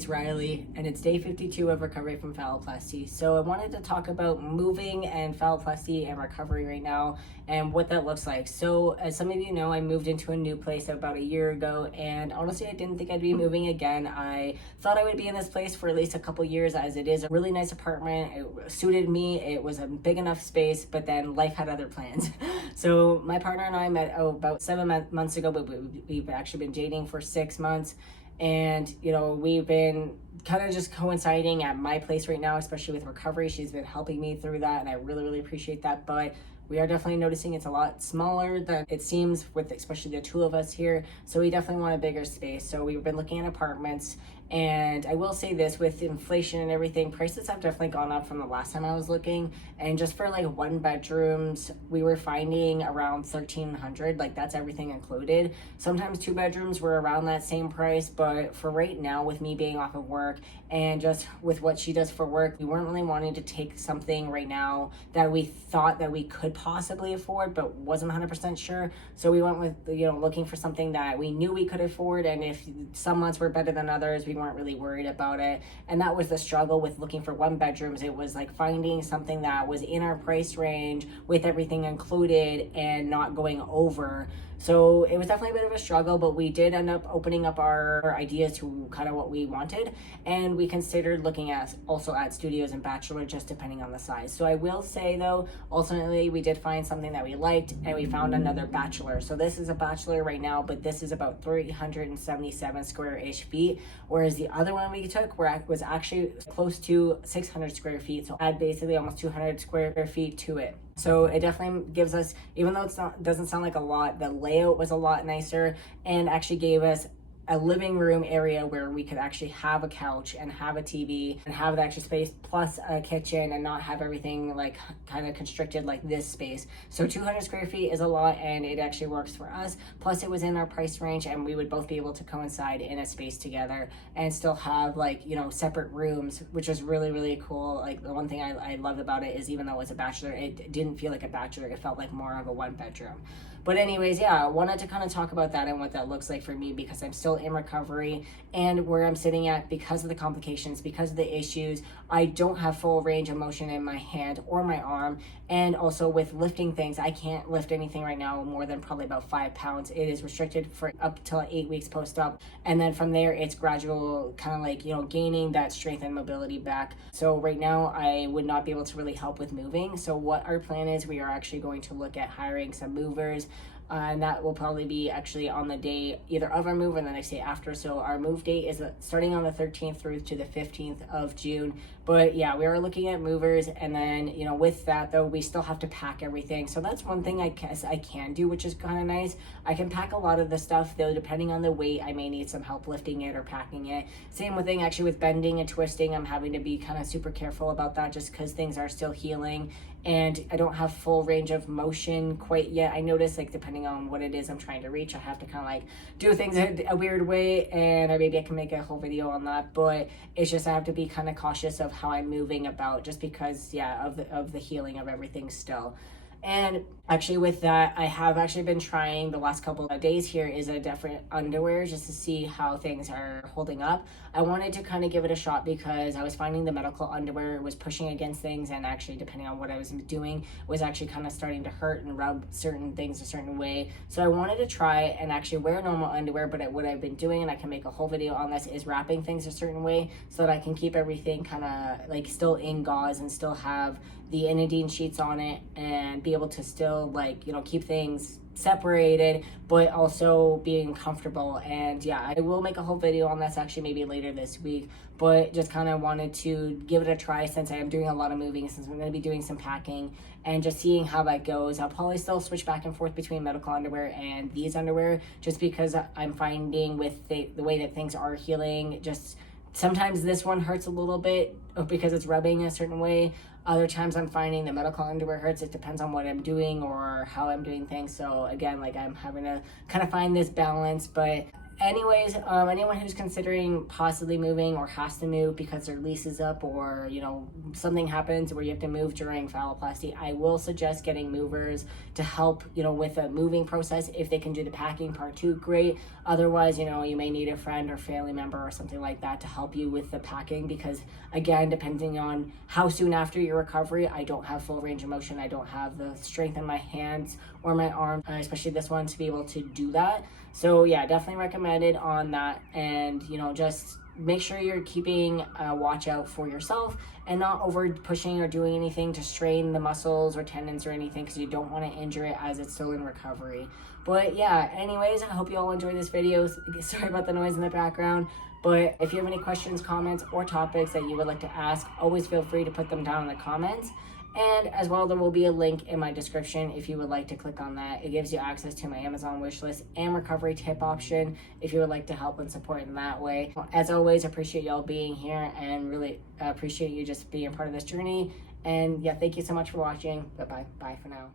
it's Riley, and it's day 52 of recovery from phalloplasty. So I wanted to talk about moving and phalloplasty and recovery right now and what that looks like. So as some of you know, I moved into a new place about a year ago, and honestly, I didn't think I'd be moving again. I thought I would be in this place for at least a couple years, as it is a really nice apartment. It suited me. It was a big enough space, but then life had other plans. So my partner and I met about 7 months ago, but we've actually been dating for 6 months. And, you know, we've been kind of just coinciding at my place right now, especially with recovery. She's been helping me through that, and I really, really appreciate that. But we are definitely noticing it's a lot smaller than it seems, with especially the two of us here. So we definitely want a bigger space. So we've been looking at apartments. And I will say this, with inflation and everything, prices have definitely gone up from the last time I was looking. And just for like 1 bedrooms, we were finding around $1,300, like that's everything included. Sometimes 2 bedrooms were around that same price, but for right now, with me being off of work and just with what she does for work, we weren't really wanting to take something right now that we thought that we could possibly afford, but wasn't 100% sure. So we went with, looking for something that we knew we could afford. And if some months were better than others, we weren't really worried about it. And that was the struggle with looking for 1 bedrooms. It was like finding something that was in our price range with everything included and not going over. So it was definitely a bit of a struggle, but we did end up opening up our ideas to kind of what we wanted. And we considered looking at also at studios and bachelor, just depending on the size. So I will say though, ultimately we did find something that we liked, and we found another bachelor. So this is a bachelor right now, but this is about 377 square-ish feet, whereas the other one we took was actually close to 600 square feet. So add basically almost 200 square feet to it. So it definitely gives us, even though doesn't sound like a lot, the layout was a lot nicer and actually gave us a living room area where we could actually have a couch and have a TV and have the extra space plus a kitchen, and not have everything like kind of constricted like this space. So 200 square feet is a lot, and it actually works for us. Plus it was in our price range, and we would both be able to coincide in a space together and still have separate rooms, which was really, really cool. Like the one thing I loved about it is, even though it was a bachelor, it didn't feel like a bachelor. It felt like more of a 1 bedroom. But anyways, yeah, I wanted to kind of talk about that and what that looks like for me, because I'm still in recovery, and where I'm sitting at, because of the complications, because of the issues, I don't have full range of motion in my hand or my arm. And also with lifting things, I can't lift anything right now more than probably about 5 pounds. It is restricted for up till 8 weeks post-op. And then from there, it's gradual, kind of like, gaining that strength and mobility back. So right now, I would not be able to really help with moving. So what our plan is, we are actually going to look at hiring some movers. And that will probably be actually on the day either of our move or the next day after. So our move date is starting on the 13th through to the 15th of June. But yeah, we are looking at movers. And then, with that though, we still have to pack everything. So that's one thing I guess I can do, which is kind of nice. I can pack a lot of the stuff though, depending on the weight, I may need some help lifting it or packing it. Same with thing actually with bending and twisting. I'm having to be kind of super careful about that, just because things are still healing. And I don't have full range of motion quite yet. I notice, like, depending on what it is I'm trying to reach, I have to kind of like do things a weird way, and maybe I can make a whole video on that. But it's just I have to be kind of cautious of how I'm moving about, just because, yeah, of the healing of everything still. And actually with that, I have actually been trying the last couple of days here is a different underwear, just to see how things are holding up. I wanted to kind of give it a shot, because I was finding the medical underwear was pushing against things, and actually depending on what I was doing was actually kind of starting to hurt and rub certain things a certain way. So I wanted to try and actually wear normal underwear, but what I've been doing, and I can make a whole video on this, is wrapping things a certain way so that I can keep everything kind of like still in gauze and still have the Inadine sheets on it, and be able to still keep things separated, but also being comfortable. And yeah, I will make a whole video on this actually maybe later this week, but just kind of wanted to give it a try, since I am doing a lot of moving, since I'm going to be doing some packing, and just seeing how that goes. I'll probably still switch back and forth between medical underwear and these underwear, just because I'm finding with the way that things are healing, just sometimes this one hurts a little bit because it's rubbing a certain way. Other times I'm finding the medical underwear hurts. It depends on what I'm doing or how I'm doing things. So again, like, I'm having to kind of find this balance, but anyways, anyone who's considering possibly moving or has to move because their lease is up, or something happens where you have to move during phalloplasty, I will suggest getting movers to help with a moving process. If they can do the packing part too, great. Otherwise, you may need a friend or family member or something like that to help you with the packing, because again, depending on how soon after your recovery, I don't have full range of motion. I don't have the strength in my hands or my arm, especially this one, to be able to do that. So yeah, definitely recommended on that. And just make sure you're keeping a watch out for yourself and not over pushing or doing anything to strain the muscles or tendons or anything, because you don't want to injure it as it's still in recovery. But yeah, anyways, I hope you all enjoyed this video. Sorry about the noise in the background. But if you have any questions, comments, or topics that you would like to ask, always feel free to put them down in the comments. And as well, there will be a link in my description if you would like to click on that. It gives you access to my Amazon wishlist and recovery tip option if you would like to help and support in that way. As always, appreciate y'all being here and really appreciate you just being part of this journey. And yeah, thank you so much for watching. Bye-bye. Bye for now.